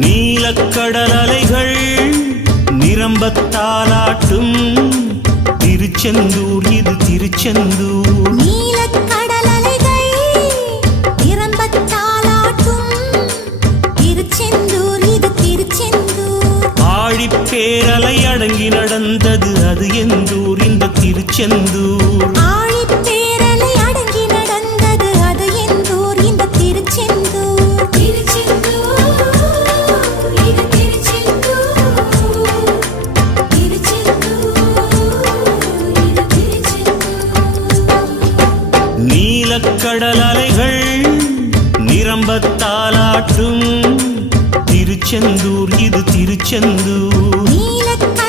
நீலக்கடல் அலைகள் நிரம்பத்தாலாட்டும் திருச்செந்தூர் இது திருச்செந்தூர். நீலக்கடல் அலைகள் நிரம்பத்தாலாட்டும் திருச்செந்தூர் இது திருச்செந்தூர். ஆழிப்பேரலை அடங்கி நடந்தது அது எந்தூர் இந்த திருச்செந்தூர். ஆழிப்பேரலை அடங்கி நடந்தது அது எந்தூர் இந்த திருச்செந்தூர். திருச்செந்தூர் இது திருச்செந்தூர். திருச்செந்தூர் இது திருச்செந்தூர். நீலக்கடல் அலைகள் நிரம்பத்தாலாட்டும் திருச்செந்தூர் இது திருச்செந்தூர். நீலக்கடல்